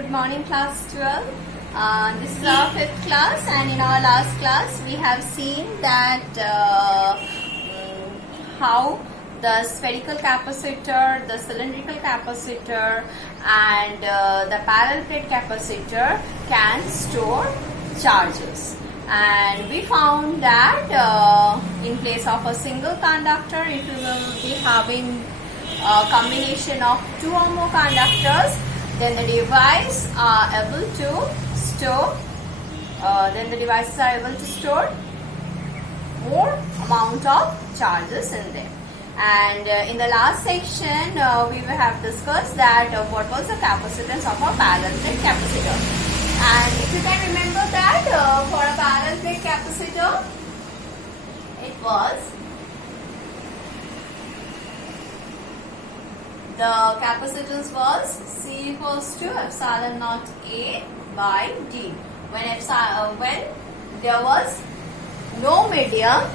Good morning, class 12. This is our fifth class, and in our last class we have seen that how the spherical capacitor, the cylindrical capacitor and the parallel plate capacitor can store charges. And we found that in place of a single conductor, it will be having a combination of two or more conductors. Then the devices are able to store. More amount of charges in them. And in the last section, we have discussed that what was the capacitance of a parallel plate capacitor. And if you can remember that for a parallel plate capacitor, it was the capacitance was C equals to epsilon naught A by D. When there was no medium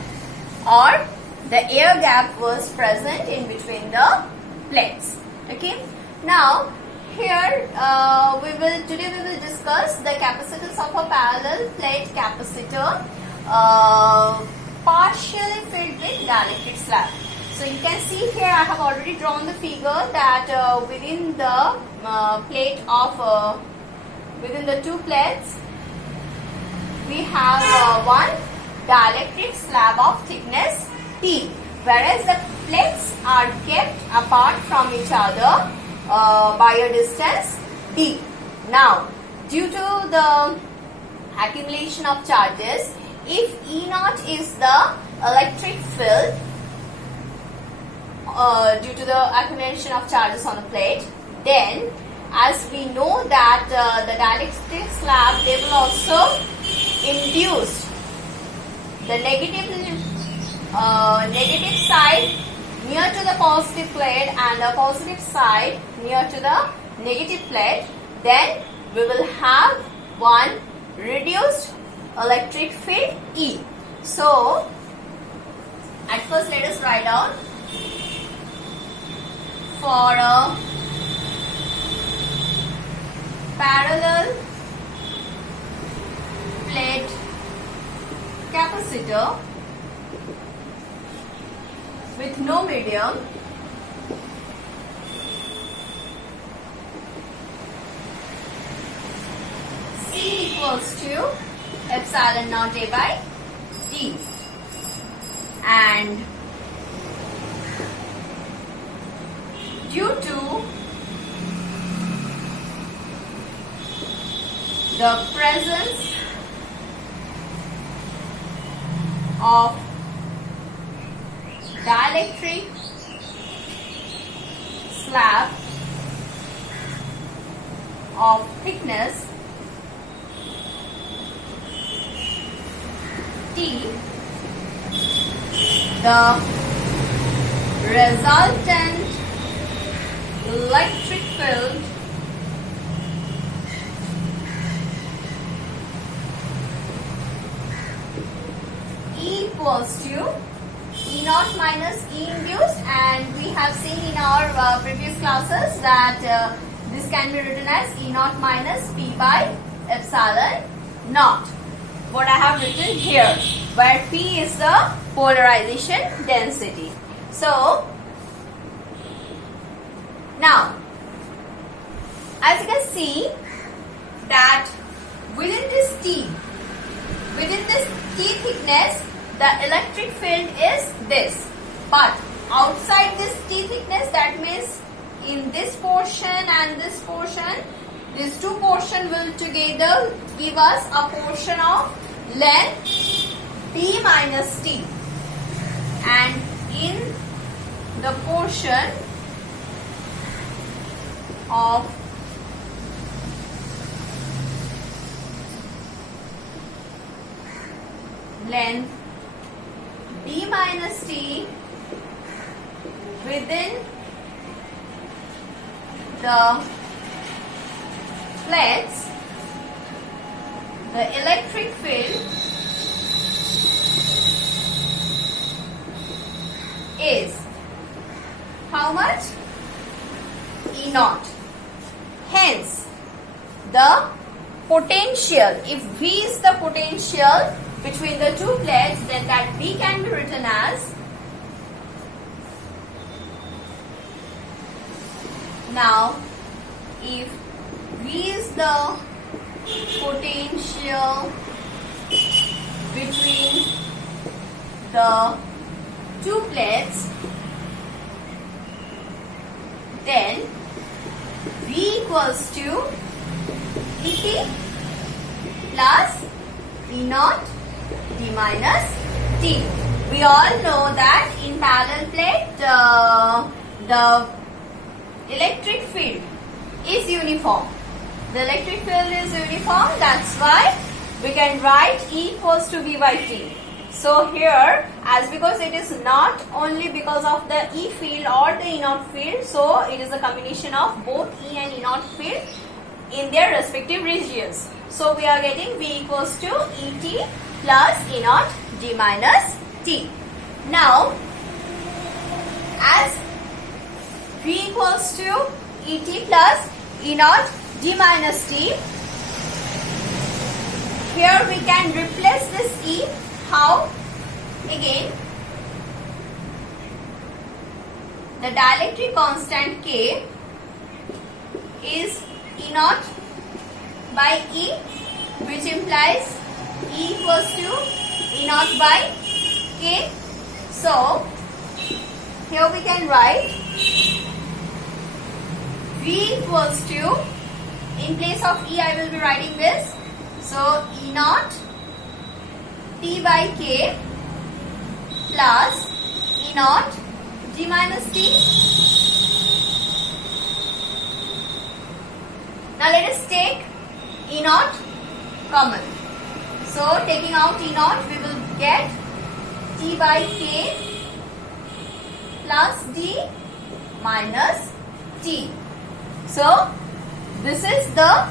or the air gap was present in between the plates. Okay. Now here today we will discuss the capacitance of a parallel plate capacitor partially filled with dielectric slab. So you can see here I have already drawn the figure that within the within the two plates we have one dielectric slab of thickness T, whereas the plates are kept apart from each other by a distance D. Now, due to the accumulation of charges, if E naught is the electric field due to the accumulation of charges on a plate, then as we know that the dielectric slab, they will also induce the negative side near to the positive plate and the positive side near to the negative plate. Then we will have one reduced electric field E. So at first let us write down for a parallel plate capacitor with no medium, C equals to epsilon naught A by D. And due to the presence of dielectric slab of thickness T, the resultant electric field E equals to E naught minus E induced, and we have seen in our previous classes that this can be written as E naught minus P by epsilon naught. What I have written here, where P is the polarization density. So now, as you can see that within this T thickness, the electric field is this. But outside this T thickness, that means in this portion and this portion, these two portions will together give us a portion of length D minus T. And in the portion of length D minus T within the plates, the electric field is how much? E naught. Hence, the potential. If V is the potential between the two plates, then that V can be written as, now if V is the potential between the two plates, then V equals to Et plus E naught d minus t. We all know that in parallel plate the electric field is uniform. The electric field is uniform, that's why we can write E equals to V by T. So here, as because it is not only because of the E field or the E naught field, so it is a combination of both E and E naught field in their respective regions. So we are getting V equals to Et plus E naught d minus t. Now, as V equals to Et plus E naught d minus t, here we can replace this E. How? Again, the dielectric constant K is E naught by E, which implies E equals to E naught by K. So, here we can write V equals to, in place of E I will be writing this, so E naught T by K plus E naught G minus T. Now let us take E naught common. So taking out E naught, we will get T by K plus D minus T. So this is the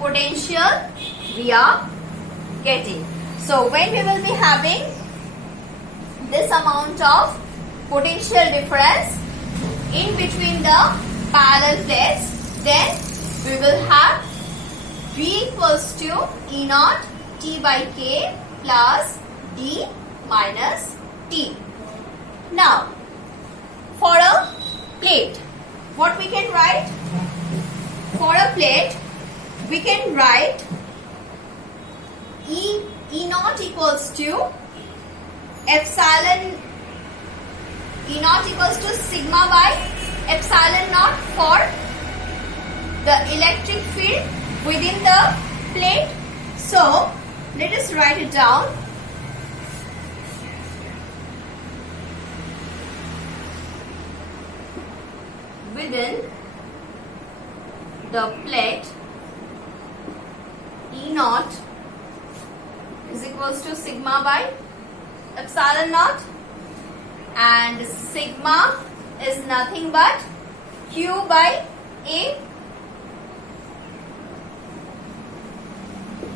potential we are getting. So when we will be having this amount of potential difference in between the parallel plates, then we will have V equals to E naught T by K plus D minus T. Now, for a plate, what we can write? For a plate, we can write E naught equals to epsilon, E naught equals to sigma by epsilon naught for the electric field within the plate. So, let us write it down. Within the plate, E naught is equals to sigma by epsilon naught, and sigma is nothing but Q by A.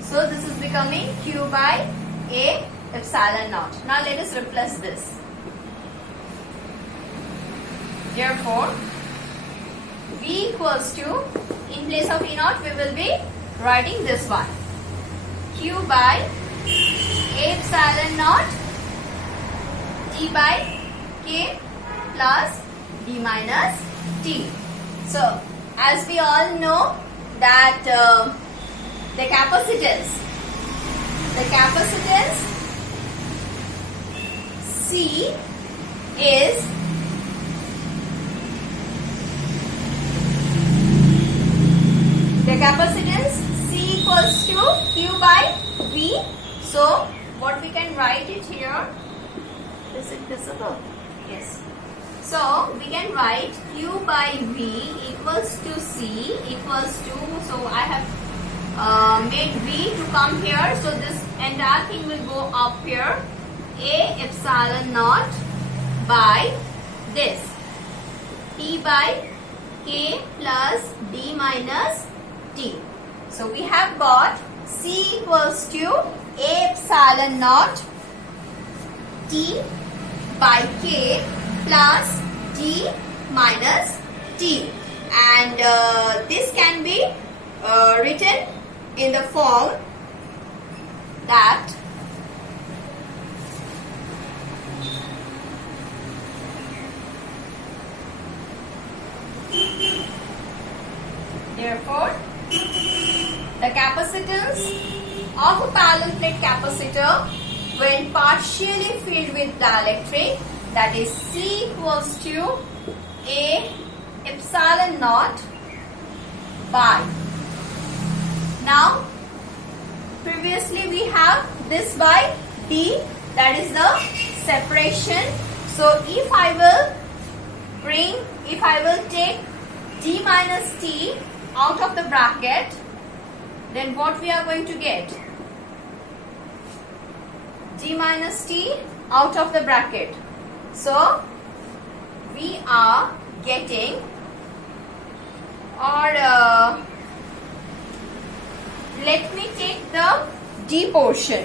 So this is becoming Q by A epsilon naught. Now let us replace this. Therefore, V equals to, in place of E naught, we will be writing this one. Q by A epsilon naught T by K plus D minus T. So, as we all know that the capacitance C is equals to Q by V. So, what we can write it here, is it visible? Yes. So, we can write Q by V equals to C equals to, so I have made V to come here, so this entire thing will go up here, A epsilon naught by this, T by K plus D minus T. So we have got C equals to A epsilon naught T by K plus D minus T, and this can be in the form that therefore the capacitance of a parallel plate capacitor when partially filled with dielectric, that is C equals to A epsilon naught by. Now previously we have this by D, that is the separation. So if I will take D minus T out of the bracket, then what we are going to get? D minus T out of the bracket. So we are getting, or let me take the D portion,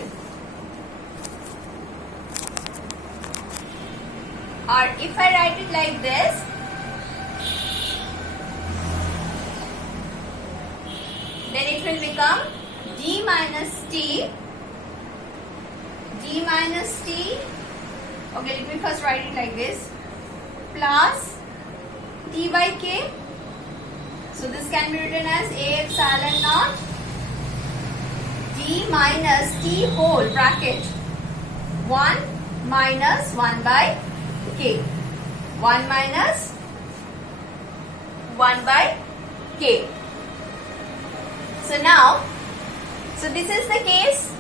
or if I write it like this, then it will become D minus T, okay, let me first write it like this, plus T by K. So this can be written as A epsilon naught D minus T whole bracket 1 minus 1 by K, 1 minus 1 by K. So now, so this is the case.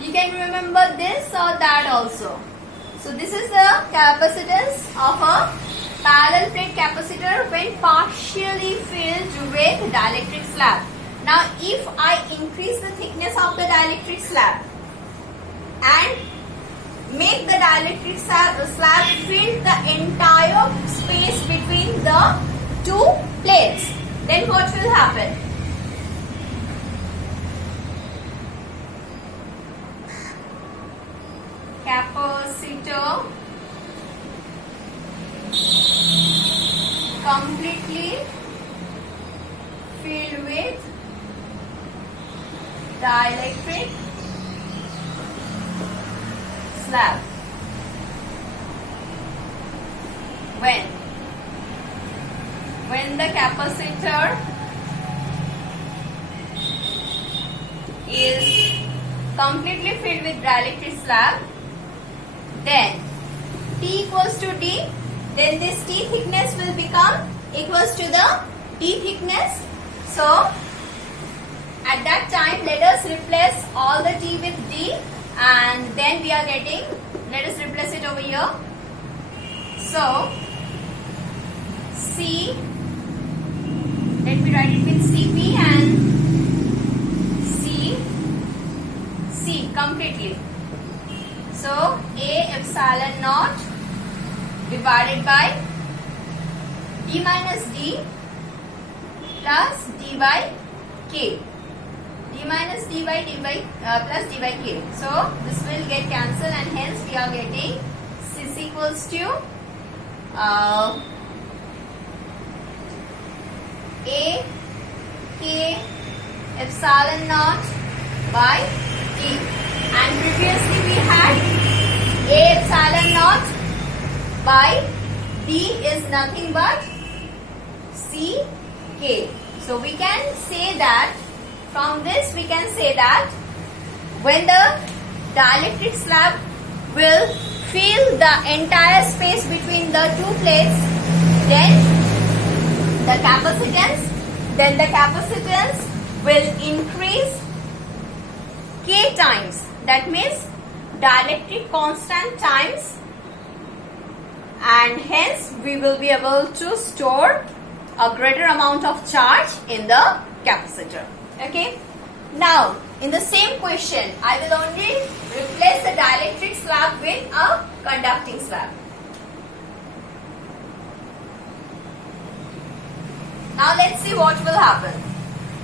You can remember this or that also. So this is the capacitance of a parallel plate capacitor when partially filled with dielectric slab. Now if I increase the thickness of the dielectric slab and make the dielectric slab fill the entire space between the two plates, then what will happen? Capacitor completely filled with dielectric slab. When the capacitor is completely filled with dielectric slab, then T equals to D, then this T thickness will become equals to the D thickness. So at that time, let us replace all the T with D, and then we are getting, let us replace it over here. So C, let me write it with CP and C completely. So A epsilon naught divided by D minus D plus D by K. D minus D by plus D by K. So this will get cancelled, and hence we are getting C equals to A K epsilon naught by T. And previously we had A epsilon naught by D is nothing but CK. So we can say that, from this we can say that when the dielectric slab will fill the entire space between the two plates, then the capacitance will increase K times. That means dielectric constant times, and hence we will be able to store a greater amount of charge in the capacitor. Okay. Now in the same question, I will only replace the dielectric slab with a conducting slab. Now let's see what will happen.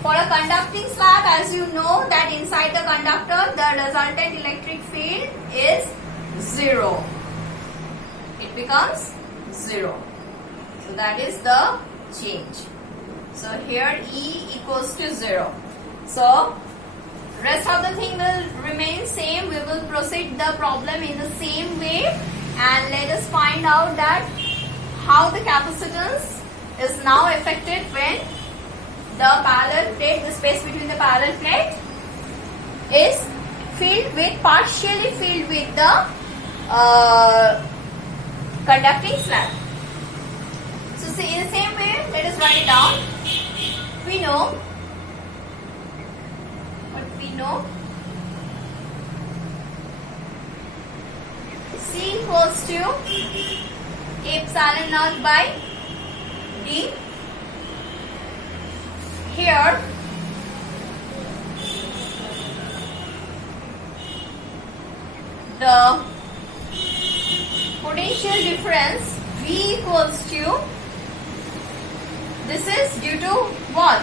For a conducting slab, as you know that inside the conductor the resultant electric field is 0. It becomes 0. So that is the change. So here E equals to 0. So rest of the thing will remain same. We will proceed the problem in the same way, and let us find out that how the capacitance is now affected when the parallel plate, the space between the parallel plate is partially filled with the conducting slab. So see, in the same way, let us write it down. We know what we know. C equals to epsilon naught by D. Here the potential difference V equals to, this is due to what?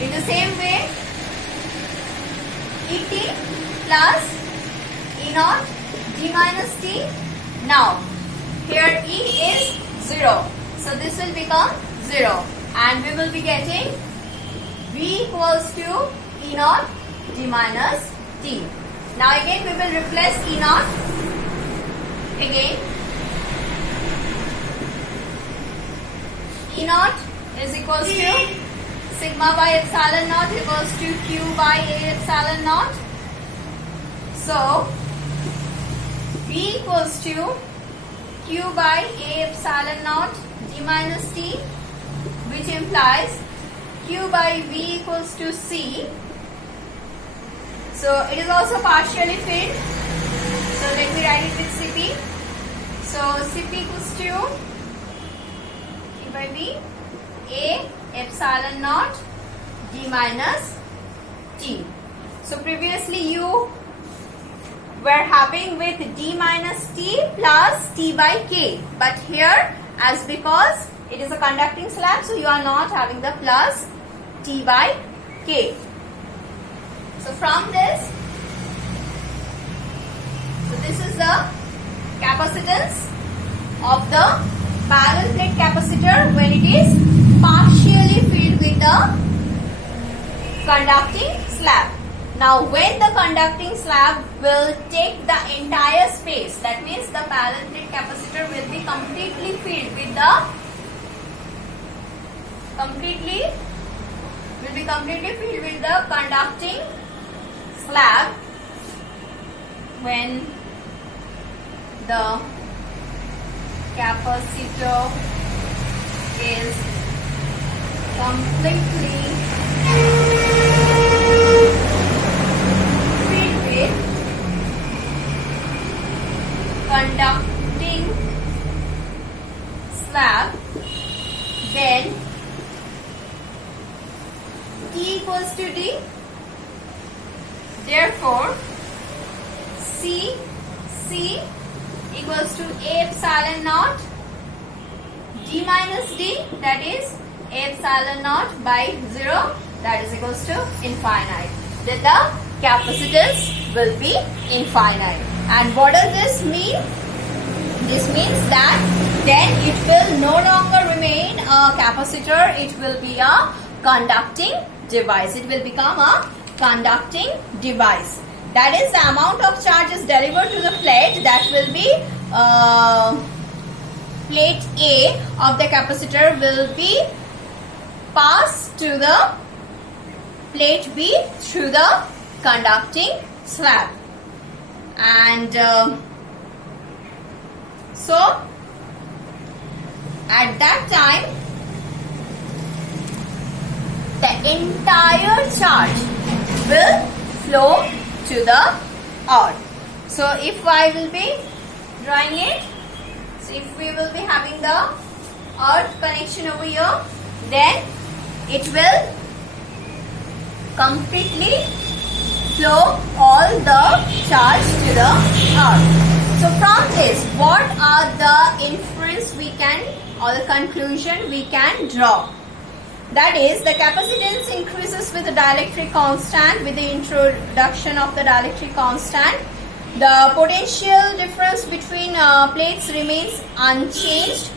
In the same way, Et plus E naught D minus T. Now here E is 0, so this will become 0, and we will be getting V equals to E naught D minus T. Now again we will replace E naught. Again E naught is equals to sigma by epsilon naught equals to Q by A epsilon naught. So V equals to Q by A epsilon naught D minus T, which implies Q by V equals to C. So it is also partially filled. So let me write it with Cp. So Cp equals to Q by V A epsilon naught D minus T. So previously you were having with D minus T plus T by K, but here, as because it is a conducting slab, so you are not having the plus T by K. So from this, so this is the capacitance of the parallel plate capacitor when it is partially filled with the conducting slab. Now when the conducting slab will take the entire space, that means the parallel plate capacitor will be completely filled with the conducting slab when the capacitor is completely filled with conducting slab, then T equals to D. Therefore, C equals to A epsilon naught D minus D, that is A epsilon naught by 0, that is equals to infinite. Then the capacitance will be infinite. And what does this mean? This means that then it will no longer remain a capacitor, it will be a conducting device. It will become a conducting device. That is, the amount of charges delivered to the plate, that will be plate A of the capacitor will be passed to the plate B through the conducting slab. And so at that time the entire charge will flow to the earth. So if I will be drawing it, so if we will be having the earth connection over here, then it will completely flow all the charge to the earth. So from this, what are the inference we can, or the conclusion we can draw? That is, the capacitance increases with the dielectric constant. With the introduction of the dielectric constant, the potential difference between plates remains unchanged.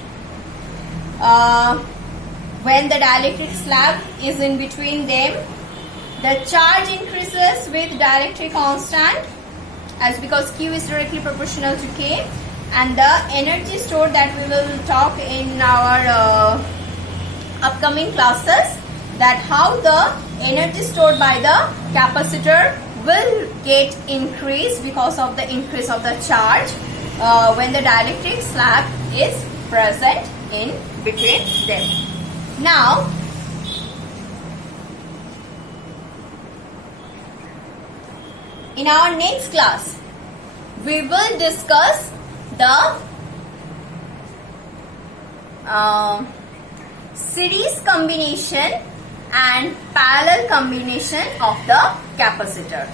when the dielectric slab is in between them, the charge increases with dielectric constant, as because Q is directly proportional to K, and the energy stored that we will talk in our upcoming classes, that how the energy stored by the capacitor will get increased because of the increase of the charge when the dielectric slab is present in between them. Now, in our next class, we will discuss the series combination and parallel combination of the capacitor.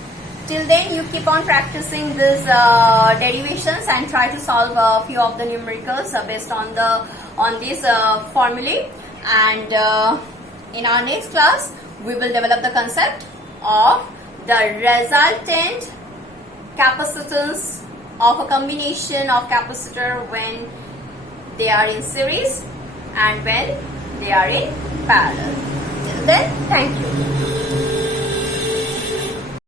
Till then, you keep on practicing these derivations and try to solve a few of the numericals based on these formulae. And in our next class, we will develop the concept of the resultant capacitance of a combination of capacitor when they are in series and when they are in parallel. Till then, thank you.